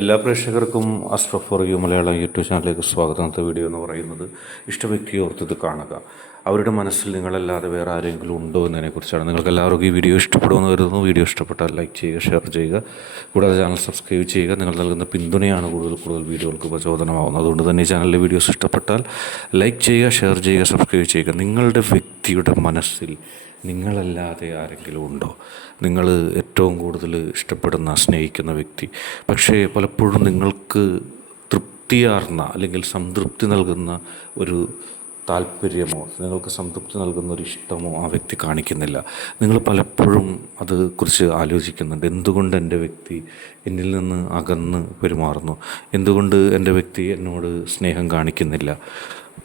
എല്ലാ പ്രേക്ഷകർക്കും Ashraf for you Malayalam YouTube ചാനലിലേക്ക് സ്വാഗതം. ഇന്നത്തെ വീഡിയോ എന്ന് പറയുന്നത് ഇഷ്ടവ്യക്തിയെ ഓർത്തിത് കാണുക. അവരുടെ മനസ്സിൽ നിങ്ങളല്ലാതെ വേറെ ആരെങ്കിലും ഉണ്ടോ എന്നതിനെക്കുറിച്ചാണ്. നിങ്ങൾക്ക് എല്ലാവർക്കും ഈ വീഡിയോ ഇഷ്ടപ്പെടുമെന്ന് കരുതുന്നു. വീഡിയോ ഇഷ്ടപ്പെട്ടാൽ ലൈക്ക് ചെയ്യുക, ഷെയർ ചെയ്യുക, കൂടാതെ ചാനൽ സബ്സ്ക്രൈബ് ചെയ്യുക. നിങ്ങൾ നൽകുന്ന പിന്തുണയാണ് കൂടുതൽ വീഡിയോകൾക്ക് പ്രചോദനമാകുന്നത്. അതുകൊണ്ട് തന്നെ ഈ ചാനലിലെ വീഡിയോസ് ഇഷ്ടപ്പെട്ടാൽ ലൈക്ക് ചെയ്യുക, ഷെയർ ചെയ്യുക, സബ്സ്ക്രൈബ് ചെയ്യുക. നിങ്ങളുടെ വ്യക്തിയുടെ മനസ്സിൽ നിങ്ങളല്ലാതെ ആരെങ്കിലും ഉണ്ടോ? നിങ്ങൾ ഏറ്റവും കൂടുതൽ ഇഷ്ടപ്പെടുന്ന, സ്നേഹിക്കുന്ന വ്യക്തി, പക്ഷേ പലപ്പോഴും നിങ്ങൾക്ക് തൃപ്തിയാർന്ന അല്ലെങ്കിൽ സംതൃപ്തി നൽകുന്ന ഒരു താല്പര്യമോ നിങ്ങൾക്ക് സംതൃപ്തി നൽകുന്ന ഒരു ഇഷ്ടമോ ആ വ്യക്തി കാണിക്കുന്നില്ല. നിങ്ങൾ പലപ്പോഴും അതേക്കുറിച്ച് ആലോചിക്കുന്നുണ്ട്. എന്തുകൊണ്ട് എൻ്റെ വ്യക്തി എന്നിൽ നിന്ന് അകന്ന് പെരുമാറുന്നു? എന്തുകൊണ്ട് എൻ്റെ വ്യക്തി എന്നോട് സ്നേഹം കാണിക്കുന്നില്ല?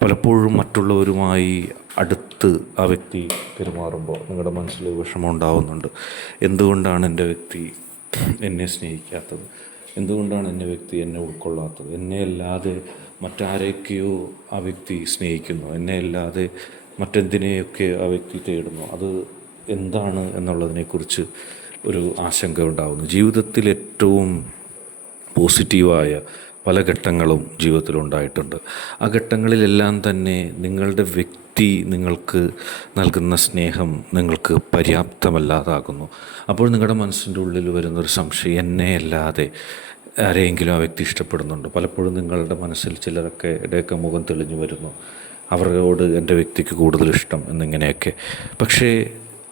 പലപ്പോഴും മറ്റുള്ളവരുമായി അടുത്ത് ആ വ്യക്തി പെരുമാറുമ്പോൾ നിങ്ങളുടെ മനസ്സിൽ വിഷമം ഉണ്ടാവുന്നുണ്ട്. എന്തുകൊണ്ടാണ് എൻ്റെ വ്യക്തി എന്നെ സ്നേഹിക്കാത്തത്? എന്തുകൊണ്ടാണ് എൻ്റെ വ്യക്തി എന്നെ ഉൾക്കൊള്ളാത്തത്? എന്നെ അല്ലാതെ മറ്റാരെയൊക്കെയോ ആ വ്യക്തി സ്നേഹിക്കുന്നു, എന്നെ അല്ലാതെ മറ്റെന്തിനെയൊക്കെ ആ വ്യക്തി തേടുന്നു. അത് എന്താണ് എന്നുള്ളതിനെക്കുറിച്ച് ഒരു ആശങ്ക ഉണ്ടാകുന്നു. ജീവിതത്തിൽ ഏറ്റവും പോസിറ്റീവായ പല ഘട്ടങ്ങളും ജീവിതത്തിലുണ്ടായിട്ടുണ്ട്. ആ ഘട്ടങ്ങളിലെല്ലാം തന്നെ നിങ്ങളുടെ വ്യക്തി നിങ്ങൾക്ക് നൽകുന്ന സ്നേഹം നിങ്ങൾക്ക് പര്യാപ്തമല്ലാതാകുന്നു. അപ്പോൾ നിങ്ങളുടെ മനസ്സിൻ്റെ ഉള്ളിൽ വരുന്നൊരു സംശയം, എന്നെ അല്ലാതെ ആരെയെങ്കിലും ആ വ്യക്തി ഇഷ്ടപ്പെടുന്നുണ്ട്. പലപ്പോഴും നിങ്ങളുടെ മനസ്സിൽ ചിലരുടെയൊക്കെ മുഖം തെളിഞ്ഞു വരുന്നു, അവരോട് എൻ്റെ വ്യക്തിക്ക് കൂടുതൽ ഇഷ്ടം എന്നിങ്ങനെയൊക്കെ. പക്ഷേ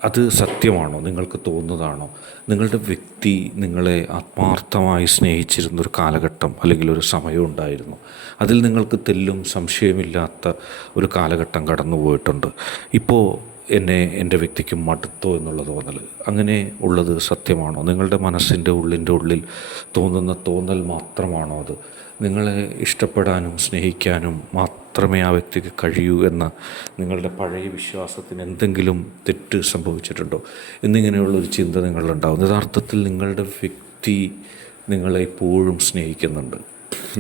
അത് സത്യമാണോ? നിങ്ങൾക്ക് തോന്നുന്നതാണോ? നിങ്ങളുടെ വ്യക്തി നിങ്ങളെ ആത്മാർത്ഥമായി സ്നേഹിച്ചിരുന്നൊരു കാലഘട്ടം അല്ലെങ്കിൽ ഒരു സമയം ഉണ്ടായിരുന്നു. അതിൽ നിങ്ങൾക്ക് തെല്ലും സംശയമില്ലാത്ത ഒരു കാലഘട്ടം കടന്നു പോയിട്ടുണ്ട്. ഇപ്പോൾ എൻ്റെ വ്യക്തിക്ക് മടുത്തോ എന്നുള്ള തോന്നൽ, അങ്ങനെ ഉള്ളത് സത്യമാണോ? നിങ്ങളുടെ മനസ്സിൻ്റെ ഉള്ളിൽ തോന്നുന്ന തോന്നൽ മാത്രമാണോ അത്? നിങ്ങളെ ഇഷ്ടപ്പെടാനും സ്നേഹിക്കാനും മാത്രമേ ആ വ്യക്തിക്ക് കഴിയൂ എന്ന നിങ്ങളുടെ പഴയ വിശ്വാസത്തിന് എന്തെങ്കിലും തെറ്റ് സംഭവിച്ചിട്ടുണ്ടോ എന്നിങ്ങനെയുള്ളൊരു ചിന്ത നിങ്ങളിലുണ്ടാവും. യഥാർത്ഥത്തിൽ നിങ്ങളുടെ വ്യക്തി നിങ്ങളെ ഇപ്പോഴും സ്നേഹിക്കുന്നുണ്ട്.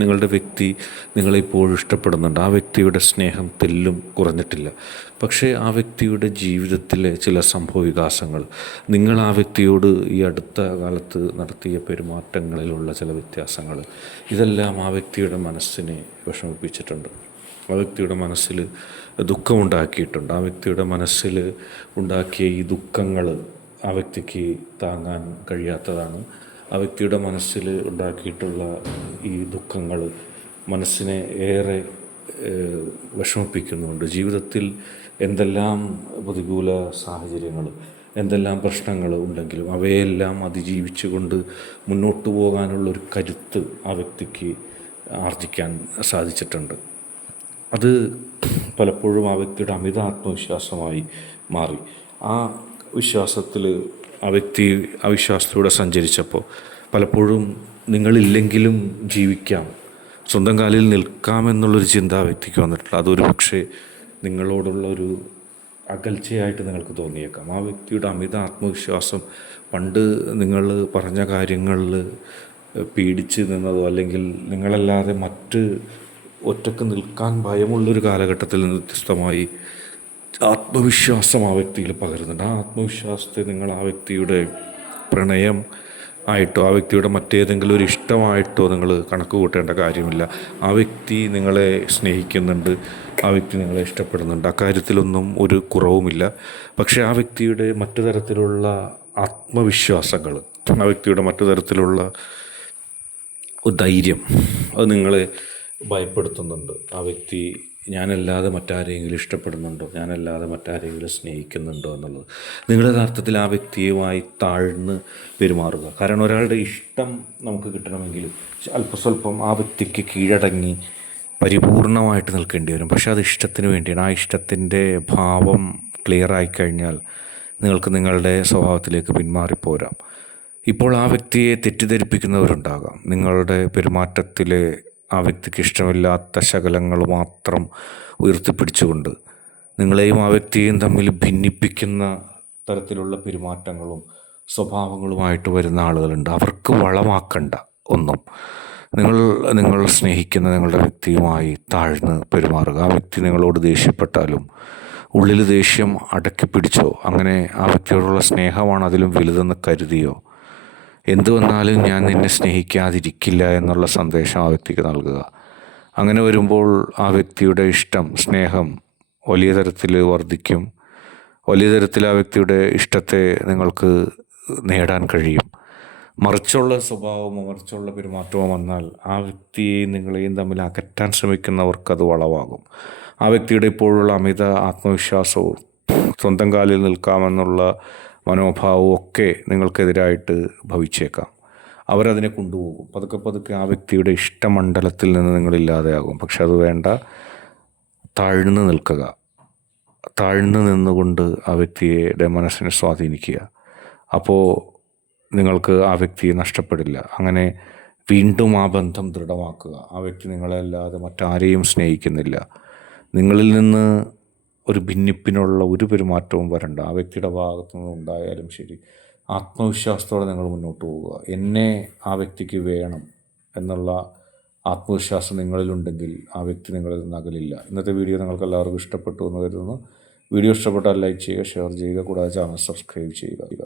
നിങ്ങളുടെ വ്യക്തി നിങ്ങളെപ്പോഴും ഇഷ്ടപ്പെടുന്നുണ്ട്. ആ വ്യക്തിയുടെ സ്നേഹം തെല്ലും കുറഞ്ഞിട്ടില്ല. പക്ഷേ ആ വ്യക്തിയുടെ ജീവിതത്തിലെ ചില സംഭവ വികാസങ്ങൾ, നിങ്ങൾ ആ വ്യക്തിയോട് ഈ അടുത്ത കാലത്ത് നടത്തിയ പെരുമാറ്റങ്ങളിലുള്ള ചില വ്യത്യാസങ്ങൾ, ഇതെല്ലാം ആ വ്യക്തിയുടെ മനസ്സിനെ വിഷമിപ്പിച്ചിട്ടുണ്ട്. ആ വ്യക്തിയുടെ മനസ്സിൽ ദുഃഖമുണ്ടാക്കിയിട്ടുണ്ട്. ആ വ്യക്തിയുടെ മനസ്സിൽ ഉണ്ടാക്കിയ ഈ ദുഃഖങ്ങൾ ആ വ്യക്തിക്ക് താങ്ങാൻ കഴിയാത്തതാണ്. ആ വ്യക്തിയുടെ മനസ്സിൽ ഉണ്ടാക്കിയിട്ടുള്ള ഈ ദുഃഖങ്ങൾ മനസ്സിനെ ഏറെ വിഷമിപ്പിക്കുന്നുണ്ട്. ജീവിതത്തിൽ എന്തെല്ലാം പ്രതികൂല സാഹചര്യങ്ങൾ, എന്തെല്ലാം പ്രശ്നങ്ങൾ ഉണ്ടെങ്കിലും അവയെല്ലാം അതിജീവിച്ചുകൊണ്ട് മുന്നോട്ട് പോകാനുള്ളൊരു കരുത്ത് ആ വ്യക്തിക്ക് ആർജിക്കാൻ സാധിച്ചിട്ടുണ്ട്. അത് പലപ്പോഴും ആ വ്യക്തിയുടെ അമിത ആത്മവിശ്വാസമായി മാറി. ആ വിശ്വാസത്തിൽ ആ വ്യക്തി ആ വിശ്വാസത്തിലൂടെ സഞ്ചരിച്ചപ്പോൾ പലപ്പോഴും നിങ്ങളില്ലെങ്കിലും ജീവിക്കാം, സ്വന്തം കാലിൽ നിൽക്കാമെന്നുള്ളൊരു ചിന്ത ആ വ്യക്തിക്ക് വന്നിട്ടുണ്ട്. അതൊരു പക്ഷേ നിങ്ങളോടുള്ളൊരു അകൽച്ചയായിട്ട് നിങ്ങൾക്ക് തോന്നിയേക്കാം. ആ വ്യക്തിയുടെ അമിത ആത്മവിശ്വാസം പണ്ട് നിങ്ങൾ പറഞ്ഞ കാര്യങ്ങളിൽ പീഡിച്ച് നിന്നതോ അല്ലെങ്കിൽ നിങ്ങളല്ലാതെ മറ്റ് ഒറ്റക്ക് നിൽക്കാൻ ഭയമുള്ളൊരു കാലഘട്ടത്തിൽ നിന്ന് വ്യത്യസ്തമായി ആത്മവിശ്വാസം ആ വ്യക്തിയിൽ പകരുന്നുണ്ട്. ആ ആത്മവിശ്വാസത്തെ നിങ്ങൾ ആ വ്യക്തിയുടെ പ്രണയം ആയിട്ടോ ആ വ്യക്തിയുടെ മറ്റേതെങ്കിലും ഒരു ഇഷ്ടമായിട്ടോ നിങ്ങൾ കണക്ക് കൂട്ടേണ്ട കാര്യമില്ല. ആ വ്യക്തി നിങ്ങളെ സ്നേഹിക്കുന്നുണ്ട്, ആ വ്യക്തി നിങ്ങളെ ഇഷ്ടപ്പെടുന്നുണ്ട്. അക്കാര്യത്തിലൊന്നും ഒരു കുറവുമില്ല. പക്ഷേ ആ വ്യക്തിയുടെ മറ്റു തരത്തിലുള്ള ആത്മവിശ്വാസങ്ങൾ, ആ വ്യക്തിയുടെ മറ്റു തരത്തിലുള്ള ധൈര്യം, അത് നിങ്ങളെ ഭയപ്പെടുത്തുന്നുണ്ട്. ആ വ്യക്തി ഞാനല്ലാതെ മറ്റാരെങ്കിലും ഇഷ്ടപ്പെടുന്നുണ്ടോ, ഞാനല്ലാതെ മറ്റാരെങ്കിലും സ്നേഹിക്കുന്നുണ്ടോ എന്നുള്ളത്. നിങ്ങൾ യഥാർത്ഥത്തിൽ ആ വ്യക്തിയുമായി താഴ്ന്ന് പെരുമാറുക. കാരണം ഒരാളുടെ ഇഷ്ടം നമുക്ക് കിട്ടണമെങ്കിൽ അല്പസ്വല്പം ആ വ്യക്തിക്ക് കീഴടങ്ങി പരിപൂർണമായിട്ട് നിൽക്കേണ്ടി വരും. പക്ഷേ അത് ഇഷ്ടത്തിന് വേണ്ടിയാണ്. ആ ഇഷ്ടത്തിൻ്റെ ഭാവം ക്ലിയറായി കഴിഞ്ഞാൽ നിങ്ങൾക്ക് നിങ്ങളുടെ സ്വഭാവത്തിലേക്ക് പിന്മാറിപ്പോരാം. ഇപ്പോൾ ആ വ്യക്തിയെ തെറ്റിദ്ധരിപ്പിക്കുന്നവരുണ്ടാകാം. നിങ്ങളുടെ പെരുമാറ്റത്തിലെ ആ വ്യക്തിക്ക് ഇഷ്ടമില്ലാത്ത ശകലങ്ങൾ മാത്രം ഉയർത്തിപ്പിടിച്ചുകൊണ്ട് നിങ്ങളെയും ആ വ്യക്തിയെയും തമ്മിൽ ഭിന്നിപ്പിക്കുന്ന തരത്തിലുള്ള പെരുമാറ്റങ്ങളും സ്വഭാവങ്ങളുമായിട്ട് വരുന്ന ആളുകളുണ്ട്. അവർക്ക് വളമാക്കണ്ട ഒന്നും. നിങ്ങൾ സ്നേഹിക്കുന്ന നിങ്ങളുടെ വ്യക്തിയുമായി താഴ്ന്ന് പെരുമാറുക. ആ വ്യക്തി നിങ്ങളോട് ദേഷ്യപ്പെട്ടാലും ഉള്ളിൽ ദേഷ്യം അടക്കി പിടിച്ചോ, അങ്ങനെ ആ വ്യക്തിയോടുള്ള സ്നേഹമാണ് അതിലും വലുതെന്ന് കരുതിയോ, എന്തു വന്നാലും ഞാൻ നിന്നെ സ്നേഹിക്കാതിരിക്കില്ല എന്നുള്ള സന്ദേശം ആ വ്യക്തിക്ക് നൽകുക. അങ്ങനെ വരുമ്പോൾ ആ വ്യക്തിയുടെ ഇഷ്ടം, സ്നേഹം വലിയ തരത്തിൽ വർദ്ധിക്കും. വലിയ തരത്തിൽ ആ വ്യക്തിയുടെ ഇഷ്ടത്തെ നിങ്ങൾക്ക് നേടാൻ കഴിയും. മറിച്ചുള്ള സ്വഭാവമോ മറിച്ചുള്ള പെരുമാറ്റമോ വന്നാൽ ആ വ്യക്തിയെയും നിങ്ങളെയും തമ്മിൽ അകറ്റാൻ ശ്രമിക്കുന്നവർക്കത് വളവാകും. ആ വ്യക്തിയുടെ ഇപ്പോഴുള്ള അമിത ആത്മവിശ്വാസവും സ്വന്തം കാലിൽ നിൽക്കാമെന്നുള്ള മനോഭാവവും ഒക്കെ നിങ്ങൾക്കെതിരായിട്ട് ഭവിച്ചേക്കാം. അവരതിനെ കൊണ്ടുപോകും. പതുക്കെ പതുക്കെ ആ വ്യക്തിയുടെ ഇഷ്ടമണ്ഡലത്തിൽ നിന്ന് നിങ്ങളില്ലാതെയാകും. പക്ഷെ അത് വേണ്ട. താഴ്ന്നു നിൽക്കുക. താഴ്ന്നു നിന്നുകൊണ്ട് ആ വ്യക്തിയുടെ മനസ്സിനെ സ്വാധീനിക്കുക. അപ്പോൾ നിങ്ങൾക്ക് ആ വ്യക്തിയെ നഷ്ടപ്പെടില്ല. അങ്ങനെ വീണ്ടും ആ ബന്ധം ദൃഢമാക്കുക. ആ വ്യക്തി നിങ്ങളെയല്ലാതെ മറ്റാരെയും സ്നേഹിക്കുന്നില്ല. നിങ്ങളിൽ നിന്ന് ഒരു ഭിന്നിപ്പിനുള്ള ഒരു പെരുമാറ്റവും വരണ്ട. ആ വ്യക്തിയുടെ ഭാഗത്തു നിന്ന് ഉണ്ടായാലും ശരി, ആത്മവിശ്വാസത്തോടെ നിങ്ങൾ മുന്നോട്ട് പോവുക. എന്നെ ആ വ്യക്തിക്ക് വേണം എന്നുള്ള ആത്മവിശ്വാസം നിങ്ങളിലുണ്ടെങ്കിൽ ആ വ്യക്തി നിങ്ങളിൽ നിന്ന് അകലില്ല. ഇന്നത്തെ വീഡിയോ നിങ്ങൾക്ക് എല്ലാവർക്കും ഇഷ്ടപ്പെട്ടു എന്ന് കരുതുന്നു. വീഡിയോ ഇഷ്ടപ്പെട്ടാൽ ലൈക്ക് ചെയ്യുക, ഷെയർ ചെയ്യുക, കൂടാതെ ചാനൽ സബ്സ്ക്രൈബ് ചെയ്യുക.